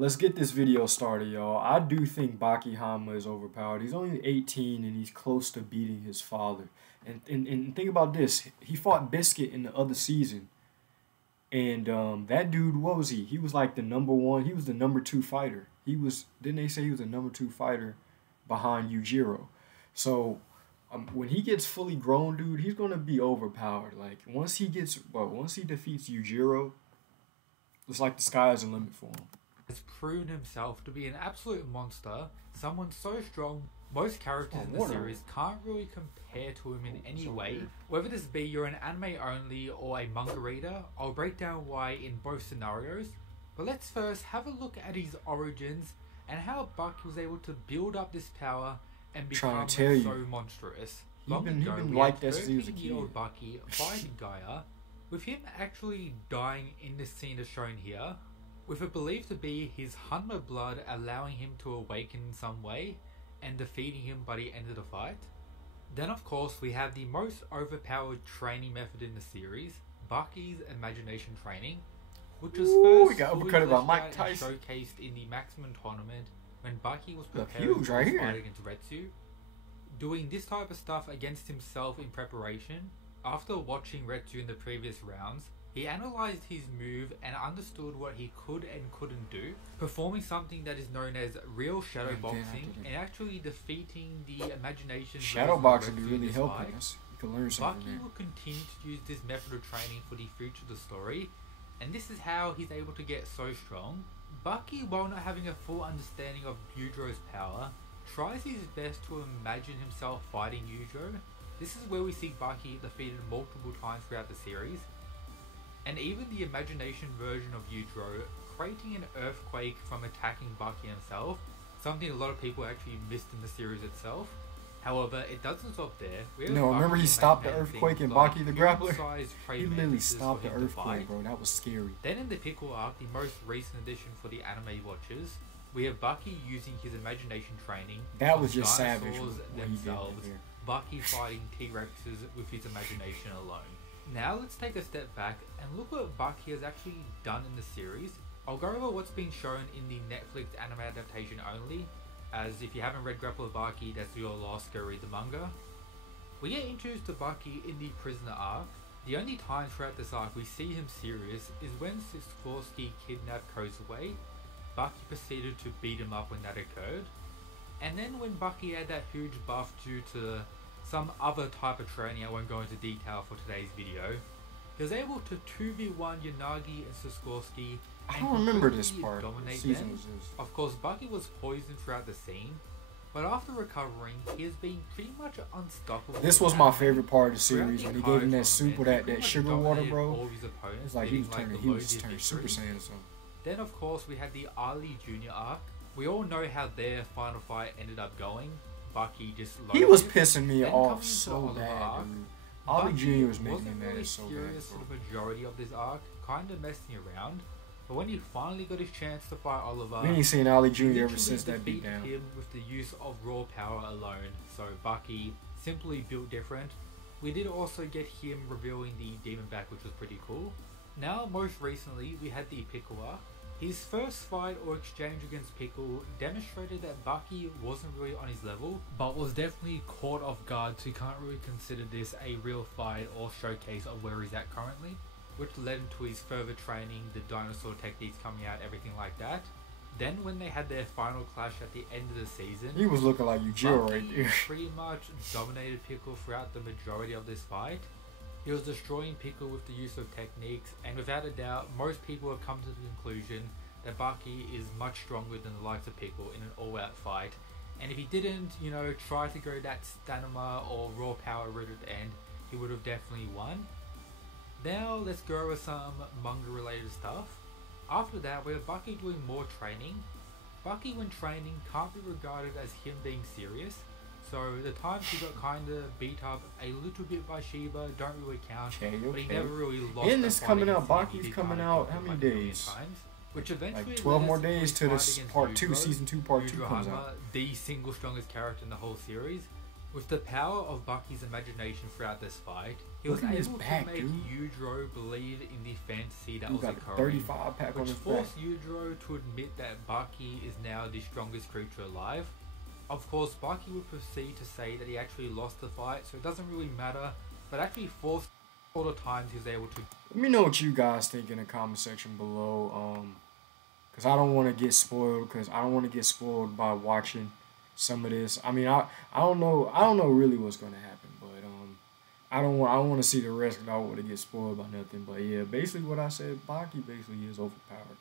Let's get this video started, y'all. I do think Baki Hanma is overpowered. He's only 18 and he's close to beating his father. And think about this. He fought Biscuit in the other season. And that dude, what was he? He was like the number one. He was the number 2 fighter. Didn't they say he was the number 2 fighter behind Yujiro? So when he gets fully grown, dude, he's going to be overpowered. Like, once he defeats Yujiro, it's like the sky is the limit for him. Has proven himself to be an absolute monster, someone so strong most characters in the series can't really compare to him in any way. Whether this be you're an anime only or a manga reader, I'll break down why in both scenarios. But let's first have a look at his origins and how Baki was able to build up this power and become so monstrous. Long ago, we had 13-year-old Baki fighting Gaia, with him actually dying in this scene as shown here, with it believed to be his Hanma blood allowing him to awaken in some way and defeating him by the end of the fight. Then of course we have the most overpowered training method in the series, Baki's imagination training, which was first showcased in the Maximum tournament when Baki was preparing for his fight against Retsu. Doing this type of stuff against himself in preparation, after watching Retsu in the previous rounds, he analysed his move and understood what he could and couldn't do, performing something that is known as real shadow boxing and actually defeating the imagination. Shadow boxing is really helping us. You can learn something. Baki will continue to use this method of training for the future of the story, and this is how he's able to get so strong. Baki, while not having a full understanding of Yujiro's power, tries his best to imagine himself fighting Yujiro. This is where we see Baki defeated multiple times throughout the series, and even the imagination version of Yujiro creating an earthquake from attacking Baki himself, something a lot of people actually missed in the series itself. However, it doesn't stop there. Remember he stopped the earthquake in Baki the Grappler? He literally stopped the earthquake, bro. That was scary. Then in the Pickle arc, the most recent addition for the anime watchers, we have Baki using his imagination training. That was just savage. Themselves, Baki fighting T-Rexes with his imagination alone. Now let's take a step back and look what Baki has actually done in the series. I'll go over what's been shown in the Netflix anime adaptation only, as if you haven't read Grappler Baki, that's your loss, go read the manga. We get introduced to Baki in the prisoner arc. The only time throughout this arc we see him serious is when Sikorsky kidnapped Kozue. Baki proceeded to beat him up when that occurred. And then when Baki had that huge buff due to some other type of training I won't go into detail for today's video, he was able to 2v1 Yanagi and Sikorsky. I don't remember this part. Of course, Baki was poisoned throughout the scene, but after recovering, he has been pretty much unstoppable. This was my favorite part of the series, when he gave him that soup with that sugar water, bro. It's like he was turning Super Saiyan or something. Then of course we had the Ali Jr. arc. We all know how their final fight ended up going. Baki just he was pissing me off so bad, dude. Ali Jr. was making me mad so bad. For the majority of this arc, kind of messing around. But when he finally got his chance to fight Oliver, we ain't seen Ali Jr. ever since that beatdown. Him with the use of raw power alone. So Baki simply built different. We did also get him revealing the demon back, which was pretty cool. Now, most recently, we had the Pickle arc. His first fight or exchange against Pickle demonstrated that Baki wasn't really on his level, but was definitely caught off guard, so you can't really consider this a real fight or showcase of where he's at currently, which led into his further training, the dinosaur techniques coming out, everything like that. Then when they had their final clash at the end of the season, he was looking like Yujiro right there. Pretty much dominated Pickle throughout the majority of this fight. He was destroying Pickle with the use of techniques, and without a doubt, most people have come to the conclusion that Baki is much stronger than the likes of Pickle in an all-out fight. And if he didn't, try to go that stamina or raw power route at the end, he would have definitely won. Now let's go over some manga-related stuff. After that, we have Baki doing more training. Baki when training can't be regarded as him being serious. So the times he got kinda beat up a little bit by Shiba don't really count, but he never really lost. And this coming out, Baki's coming out how many days? Which eventually like 12 more days to this part 2, season 2, part 2 comes out. The single strongest character in the whole series. With the power of Baki's imagination throughout this fight, he was Look at his able back, to make dude. Yujiro believe in the fantasy that He was got a occurring, 35 pack on which his back. forced Yujiro to admit that Baki is now the strongest creature alive. Of course, Baki would proceed to say that he actually lost the fight, so it doesn't really matter, but actually forced all the times he was able to. Let me know what you guys think in the comment section below. Cause I don't want to get spoiled. Cause I don't want to get spoiled by watching some of this. I mean, I don't know. I don't know really what's gonna happen. But I don't want to see the rest. Cause I don't want to get spoiled by nothing. But yeah, basically what I said. Baki basically is overpowered.